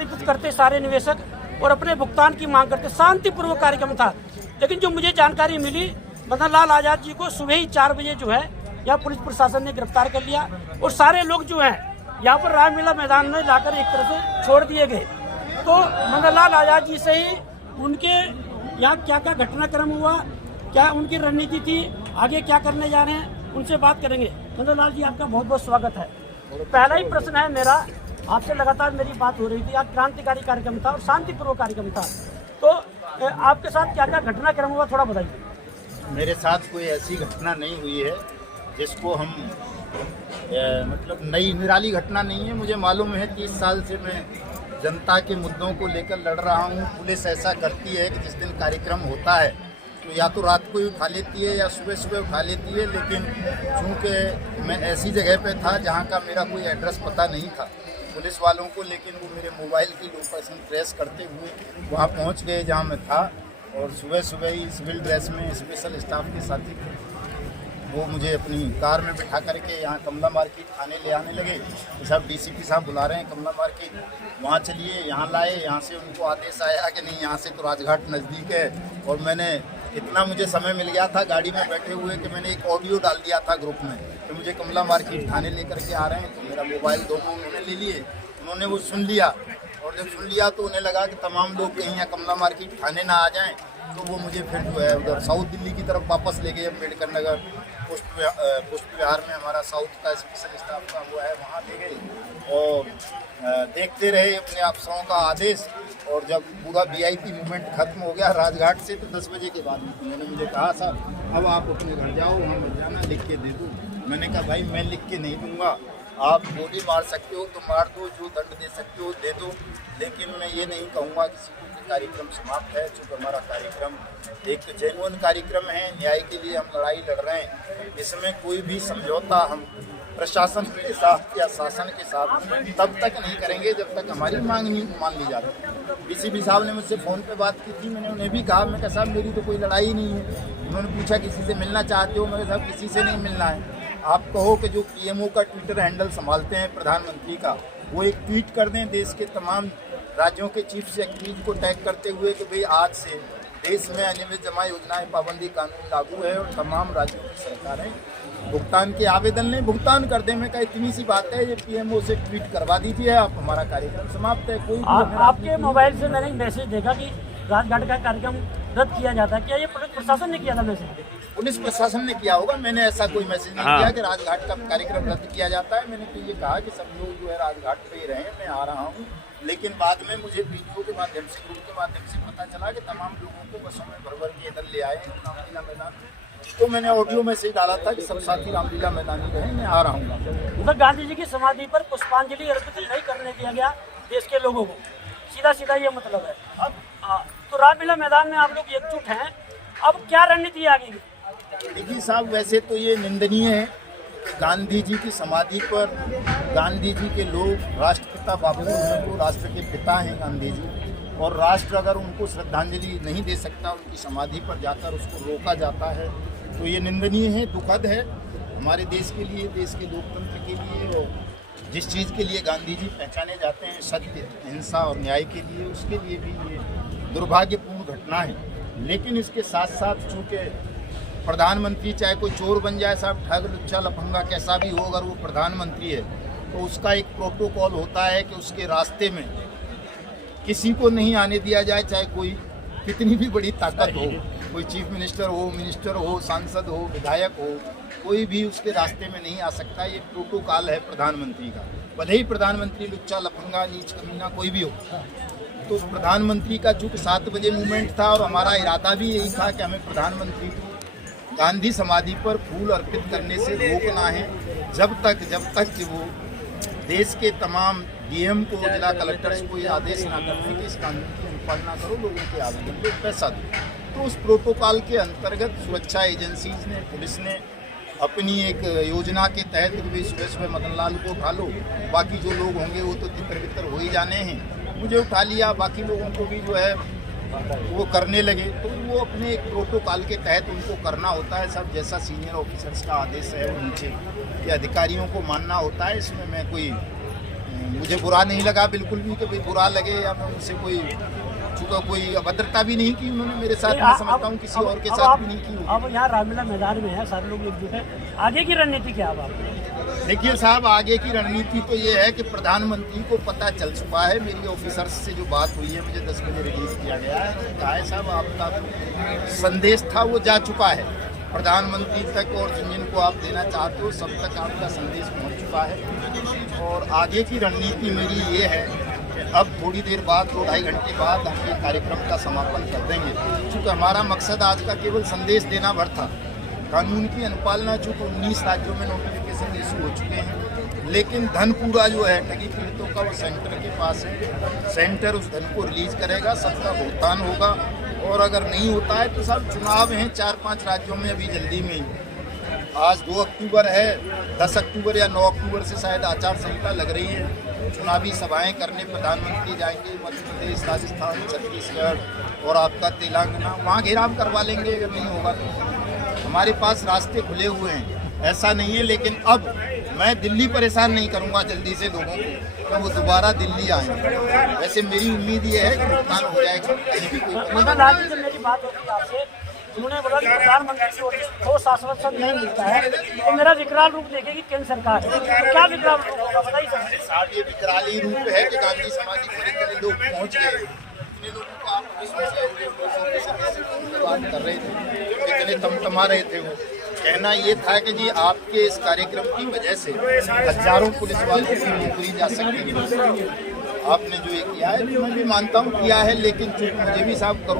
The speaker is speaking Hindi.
एकत्रित करते सारे निवेशक और अपने भुगतान की मांग करते। शांतिपूर्वक कार्यक्रम था, लेकिन जो मुझे जानकारी मिली, मदन लाल आजाद जी को सुबह ही 4 बजे जो है यहाँ पुलिस प्रशासन ने गिरफ्तार कर लिया और सारे लोग जो हैं यहाँ पर रामलीला मैदान में लाकर एक तरह से छोड़ दिए गए। तो मदन लाल आजाद जी से ही उनके यहाँ क्या क्या घटनाक्रम हुआ, क्या उनकी रणनीति थी, आगे क्या करने जा रहे हैं, उनसे बात करेंगे। मदन लाल जी, आपका बहुत बहुत स्वागत है। पहला ही प्रश्न है मेरा, आपसे लगातार मेरी बात हो रही थी, आज क्रांतिकारी कार्यक्रम था और शांतिपूर्वक कार्यक्रम था, तो आपके साथ क्या क्या घटनाक्रम हुआ, थोड़ा बताइए। मेरे साथ कोई ऐसी घटना नहीं हुई है जिसको हम मतलब नई निराली घटना नहीं है। मुझे मालूम है 30 साल से मैं जनता के मुद्दों को लेकर लड़ रहा हूँ। पुलिस ऐसा करती है कि जिस दिन कार्यक्रम होता है तो या तो रात को ही उठा लेती है या सुबह सुबह उठा लेती है, लेकिन चूँकि मैं ऐसी जगह पे था जहाँ का मेरा कोई एड्रेस पता नहीं था पुलिस वालों को, लेकिन वो मेरे मोबाइल की लोकेशन ट्रेस करते हुए वहाँ पहुँच गए जहाँ मैं था। और सुबह सुबह ही सिविल ड्रेस में स्पेशल स्टाफ के साथी वो मुझे अपनी कार में बिठा करके यहाँ कमला मार्केट थाने ले आने लगे कि साहब डीसीपी साहब बुला रहे हैं कमला मार्केट, वहाँ चलिए। यहाँ लाए, यहाँ से उनको आदेश आया कि नहीं यहाँ से तो राजघाट नज़दीक है। और मैंने इतना मुझे समय मिल गया था गाड़ी में बैठे हुए कि मैंने एक ऑडियो डाल दिया था ग्रुप में कि मुझे कमला मार्केट थाने लेकर के आ रहे हैं। तो मेरा मोबाइल दोनों उन्होंने ले लिए, उन्होंने वो सुन लिया, और जब सुन लिया तो उन्हें लगा कि तमाम लोग कहीं यहाँ कमला मार्केट थाने ना आ जाएँ, तो वो मुझे फिर जो है उधर साउथ दिल्ली की तरफ वापस ले गए। अम्बेडकर नगर पुष्प विहार में हमारा साउथ का स्पेशल स्टाफ का वो है, वहाँ ले गए और देखते रहे अपने अफसरों का आदेश। और जब पूरा वीआईपी मूवमेंट खत्म हो गया राजघाट से, तो 10 बजे के बाद उन्होंने मुझे कहा साहब अब आप अपने घर जाओ, वहाँ मत जाना, लिख के दे दूँ। मैंने कहा भाई मैं लिख के नहीं दूँगा, आप गोली मार सकते हो तो मार दो, जो दंड दे सकते हो दे दो, लेकिन मैं ये नहीं कहूँगा किसी को कि कार्यक्रम समाप्त है। चूँकि हमारा कार्यक्रम एक जेन्युइन कार्यक्रम है, न्याय के लिए हम लड़ाई लड़ रहे हैं, इसमें कोई भी समझौता हम प्रशासन के साथ या शासन के साथ तब तक नहीं करेंगे जब तक हमारी मांग नहीं मान ली जाती। डीसीपी साहब ने मुझसे फ़ोन पे बात की थी, मैंने उन्हें भी कहा, मैं कहा साहब मेरी तो कोई लड़ाई नहीं है। उन्होंने पूछा किसी से मिलना चाहते हो, मैंने साहब किसी से नहीं मिलना है। आप कहो कि जो पीएमओ का ट्विटर हैंडल संभालते हैं प्रधानमंत्री का, वो एक ट्वीट कर दें देश के तमाम राज्यों के चीफ सेक्रेटरी को टैग करते हुए कि भाई आज से देश में अनियमित जमा योजनाएं पाबंदी कानून लागू है और तमाम राज्यों की सरकारें भुगतान के आवेदन लें, भुगतान कर दें। मैं कहा इतनी सी बात है, ये पीएमओ से ट्वीट करवा दीजिए आप, हमारा कार्यक्रम समाप्त है। कोई आपके मोबाइल से मैंने मैसेज देखा कि राजघाट का कार्यक्रम रद्द किया जाता है, क्या ये पुलिस प्रशासन ने किया था मैसेज? पुलिस प्रशासन ने किया होगा, मैंने ऐसा कोई मैसेज नहीं किया कि राजघाट का कार्यक्रम रद्द किया जाता है। मैंने तो ये कहा कि सब लोग जो है राजघाट पे ही रहे, मैं आ रहा हूँ। लेकिन बाद में मुझे वीडियो के माध्यम से, ग्रुप के माध्यम से पता चला कि तमाम लोगों को बसों में भर भर के इधर ले आए रामलीला मैदान। तो मैंने ऑडियो मैसेज डाला था कि सब साथी रामलीला मैदान ही रहे, मैं आ रहा हूँ। उधर गांधी जी की समाधि पर पुष्पांजलि अर्पित नहीं करने दिया गया देश के लोगों को, सीधा सीधा ये मतलब है। अब तो रामलीला मैदान में आप लोग एकजुट हैं, अब क्या रणनीति आगे? देखिए साहब, वैसे तो ये निंदनीय है कि गांधी जी की समाधि पर गांधी जी के लोग, राष्ट्रपिता बाबू को, राष्ट्र के पिता हैं गांधी जी, और राष्ट्र अगर उनको श्रद्धांजलि नहीं दे सकता, उनकी समाधि पर जाकर उसको रोका जाता है, तो ये निंदनीय है, दुखद है हमारे देश के लिए, देश के लोकतंत्र के लिए। और जिस चीज़ के लिए गांधी जी पहचाने जाते हैं, सत्य, हिंसा और न्याय के लिए, उसके लिए भी ये दुर्भाग्यपूर्ण घटना है। लेकिन इसके साथ साथ चूँकि प्रधानमंत्री चाहे कोई चोर बन जाए साहब, ठग लुच्चा लफंगा कैसा भी हो, अगर वो प्रधानमंत्री है तो उसका एक प्रोटोकॉल होता है कि उसके रास्ते में किसी को नहीं आने दिया जाए, चाहे कोई कितनी भी बड़ी ताकत हो, कोई चीफ मिनिस्टर हो, मिनिस्टर हो, सांसद हो, विधायक हो, कोई भी उसके रास्ते में नहीं आ सकता। ये प्रोटोकॉल है प्रधानमंत्री का, भले ही प्रधानमंत्री लुच्चा लफंगा नीच कमीना कोई भी हो। तो प्रधानमंत्री का चूँकि 7 बजे मूवमेंट था और हमारा इरादा भी यही था कि हमें प्रधानमंत्री को गांधी समाधि पर फूल अर्पित करने से रोकना है, जब तक कि वो देश के तमाम डीएम को, जिला कलेक्टर्स को ये आदेश ना करने कि इस कानून की अनुपालना करो, लोगों के आवेदन पे पैसा दो। तो उस प्रोटोकॉल के अंतर्गत सुरक्षा एजेंसीज ने, पुलिस ने अपनी एक योजना के तहत भी सुबह सुबह मदन लाल को उठा लो, बाकी जो लोग होंगे वो तो तितर बितर हो ही जाने हैं, मुझे उठा लिया, बाकी लोगों को भी जो है वो करने लगे। तो वो अपने एक प्रोटोकॉल के तहत उनको करना होता है सब, जैसा सीनियर ऑफिसर्स का आदेश है वो नीचे के अधिकारियों को मानना होता है। इसमें मैं कोई मुझे बुरा नहीं लगा बिल्कुल भी कि भाई बुरा लगे या मैं उनसे कोई चूंकि कोई अभद्रता भी नहीं की उन्होंने मेरे साथ, मैं समझता हूँ किसी और के साथ भी नहीं की होगी। अब यहाँ रामलीला मैदान में है, सारे लोग एकजुट है, आगे की रणनीति क्या है आप? देखिए साहब, आगे की रणनीति तो ये है कि प्रधानमंत्री को पता चल चुका है, मेरी ऑफिसर्स से जो बात हुई है, मुझे 10 बजे रिलीज किया गया है, कहा है साहब आपका संदेश था वो जा चुका है प्रधानमंत्री तक, और जिनको आप देना चाहते हो सब तक आपका संदेश पहुंच चुका है। और आगे की रणनीति मेरी ये है कि अब थोड़ी देर बाद 2-2.5 घंटे बाद हम ये कार्यक्रम का समापन कर देंगे, क्योंकि हमारा मकसद आज का केवल संदेश देना भर था। कानून की अनुपालना चूँकि 19 राज्यों में नोटिफिकेशन इशू हो चुके हैं, लेकिन धन पूरा जो है ठगी पीड़ितों का वो सेंटर के पास है, सेंटर उस धन को रिलीज करेगा, सबका भुगतान होगा। और अगर नहीं होता है तो सब चुनाव हैं 4-5 राज्यों में अभी जल्दी में ही, आज 2 अक्टूबर है, 10 अक्टूबर या 9 अक्टूबर से शायद आचार संहिता लग रही है, चुनावी सभाएं करने प्रधानमंत्री जाएंगे मध्य प्रदेश, राजस्थान, छत्तीसगढ़ और आपका तेलंगाना, वहाँ घेराव करवा लेंगे अगर नहीं होगा तो। हमारे पास रास्ते खुले हुए हैं, ऐसा नहीं है। लेकिन अब मैं दिल्ली परेशान नहीं करूंगा जल्दी से लोगों को, तो वो दोबारा दिल्ली आए। वैसे मेरी उम्मीद ये है कि भुगतान हो जाएगा। मदन लाल जी से मेरी बात होती है आपसे, उन्होंने बोला कि प्रधानमंत्री से ठोस आश्वासन नहीं मिलता है तो मेरा विकराल रूप देखेगी केंद्र सरकार, तो क्या विकराल रूप होगा बताइए साहब। ये विकराल ही रूप है कि गांधी समाधि पर इतने लोग पहुँच गए, इतने लोगों को आप बात कर रहे थे, इतने तमतमा रहे थे। वो कहना ये था कि जी आपके इस कार्यक्रम की वजह से हजारों पुलिस वालों की नौकरी जा सकती है। आपने जो ये किया है मैं भी मानता हूँ किया है, लेकिन मुझे भी साहब करूँ